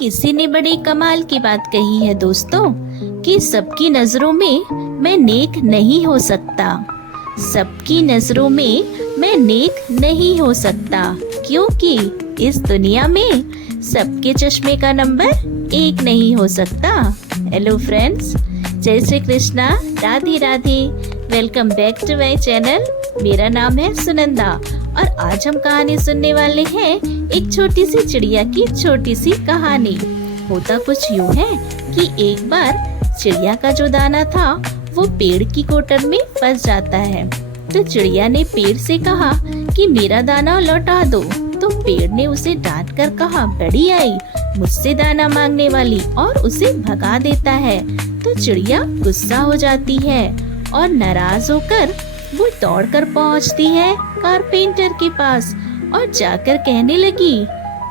किसी ने बड़ी कमाल की बात कही है दोस्तों कि सबकी नजरों में मैं नेक नहीं हो सकता। सबकी नजरों में मैं नेक नहीं हो सकता क्योंकि इस दुनिया में सबके चश्मे का नंबर एक नहीं हो सकता। Hello friends, Jai Shri Krishna, Radhe Radhe. Welcome back to my channel. मेरा नाम है सुनंदा और आज हम कहानी सुनने वाले हैं एक छोटी सी चिड़िया की छोटी सी कहानी। होता कुछ यूँ है कि एक बार चिड़िया का जो दाना था वो पेड़ की कोटर में फंस जाता है। तो चिड़िया ने पेड़ से कहा कि मेरा दाना लौटा दो। तो पेड़ ने उसे डांट कर कहा, बड़ी आई मुझसे दाना मांगने वाली, और उसे भगा देता है। तो चिड़िया गुस्सा हो जाती है और नाराज होकर वो दौड़कर पहुंचती है कारपेंटर के पास और जाकर कहने लगी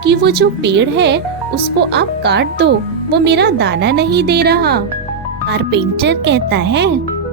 कि वो जो पेड़ है उसको आप काट दो, वो मेरा दाना नहीं दे रहा। कारपेंटर कहता है,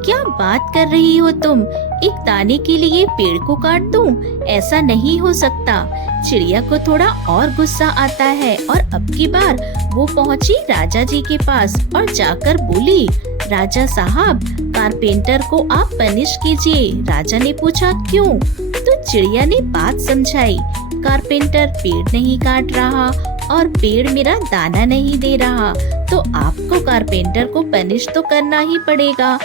क्या बात कर रही हो तुम, एक दाने के लिए पेड़ को काट दूं? ऐसा नहीं हो सकता। चिड़िया को थोड़ा और गुस्सा आता है और अब की बार वो पहुंची राजा जी के पास और जाकर बोली, राजा साहब, कारपेंटर को आप पनिश कीजिए। राजा ने पूछा क्यों? तो चिड़िया ने बात समझाई, कारपेंटर पेड़ नहीं काट रहा और पेड़ मेरा दाना नहीं दे रहा, तो आपको कारपेंटर को पनिश तो करना ही पड़ेगा।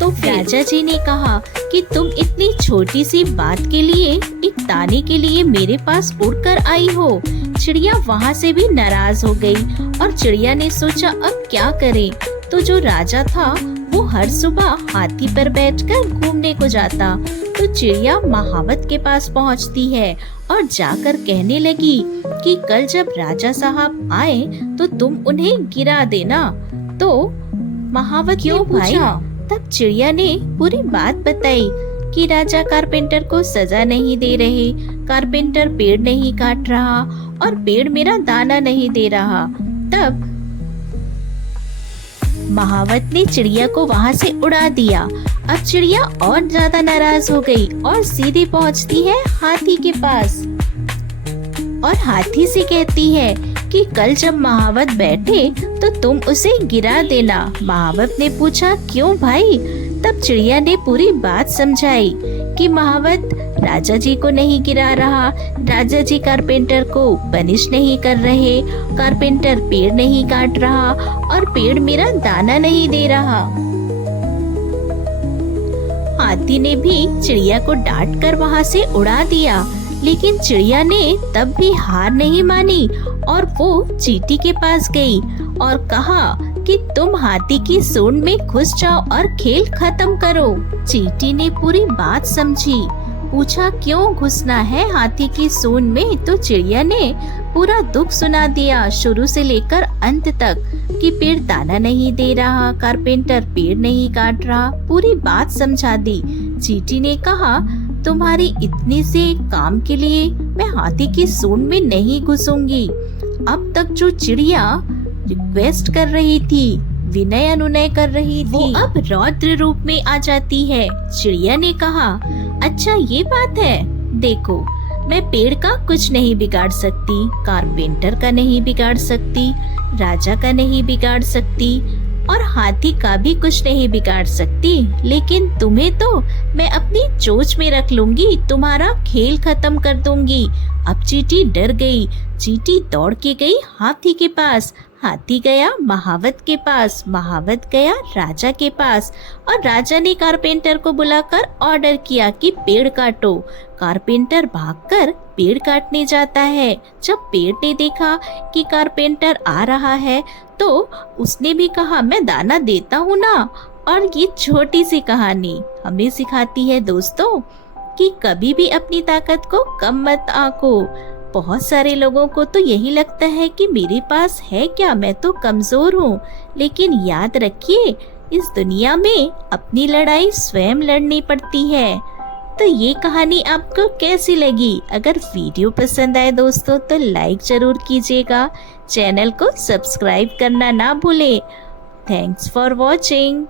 तो राजा जी ने कहा कि तुम इतनी छोटी सी बात के लिए, एक दाने के लिए मेरे पास उड़कर आई हो। चिड़िया वहाँ से भी नाराज हो गई और चिड़िया ने सोचा अब क्या करे। तो जो राजा था वो हर सुबह हाथी पर बैठकर घूमने को जाता। तो चिड़िया महावत के पास पहुँचती है और जाकर कहने लगी कि कल जब राजा साहब आए तो तुम उन्हें गिरा देना। तो महावत क्यों भाई? तब चिड़िया ने पूरी बात बताई कि राजा कारपेंटर को सजा नहीं दे रहे, कारपेंटर पेड़ नहीं काट रहा और पेड़ मेरा दाना नहीं दे रहा। तब महावत ने चिड़िया को वहाँ से उड़ा दिया। अब चिड़िया और ज्यादा नाराज हो गई और सीधे पहुँचती है हाथी के पास और हाथी से कहती है कि कल जब महावत बैठे तो तुम उसे गिरा देना। महावत ने पूछा क्यों भाई? तब चिड़िया ने पूरी बात समझाई कि महावत राजा जी को नहीं गिरा रहा, राजा जी कारपेंटर को पनिश नहीं कर रहे, कारपेंटर पेड़ नहीं काट रहा और पेड़ मेरा दाना नहीं दे रहा। हाथी ने भी चिड़िया को डांट कर वहाँ से उड़ा दिया, लेकिन चिड़िया ने तब भी हार नहीं मानी और वो चींटी के पास गई और कहा कि तुम हाथी की सूंड में घुस जाओ और खेल खत्म करो। चींटी ने पूरी बात समझी, पूछा क्यों घुसना है हाथी की सूंड में? तो चिड़िया ने पूरा दुख सुना दिया शुरू से लेकर अंत तक कि पेड़ दाना नहीं दे रहा, कारपेंटर पेड़ नहीं काट रहा, पूरी बात समझा दी। चींटी ने कहा तुम्हारी इतनी से काम के लिए मैं हाथी की सूंड में नहीं घुसूंगी। अब तक जो चिड़िया रिक्वेस्ट कर रही थी, विनय अनुनय कर रही थी, वो अब रौद्र रूप में आ जाती है। चिड़िया ने कहा, अच्छा ये बात है, देखो मैं पेड़ का कुछ नहीं बिगाड़ सकती, कारपेंटर का नहीं बिगाड़ सकती, राजा का नहीं बिगाड़ सकती और हाथी का भी कुछ नहीं बिगाड़ सकती, लेकिन तुम्हें तो मैं अपनी चोंच में रख लूंगी, तुम्हारा खेल खत्म कर दूंगी। अब चींटी डर गई। चींटी दौड़ के गई हाथी के पास, हाथी गया महावत के पास, महावत गया राजा के पास और राजा ने कारपेंटर को बुलाकर ऑर्डर किया कि पेड़ काटो। कारपेंटर भागकर पेड़ काटने जाता है। जब पेड़ ने देखा कि कारपेंटर आ रहा है तो उसने भी कहा मैं दाना देता हूँ ना। और ये छोटी सी कहानी हमें सिखाती है दोस्तों कि कभी भी अपनी ताकत को कम मत आंको। बहुत सारे लोगों को तो यही लगता है कि मेरे पास है क्या, मैं तो कमजोर हूँ, लेकिन याद रखिए इस दुनिया में अपनी लड़ाई स्वयं लड़नी पड़ती है। तो ये कहानी आपको कैसी लगी? अगर वीडियो पसंद आए दोस्तों तो लाइक जरूर कीजिएगा, चैनल को सब्सक्राइब करना ना भूलें। Thanks for watching.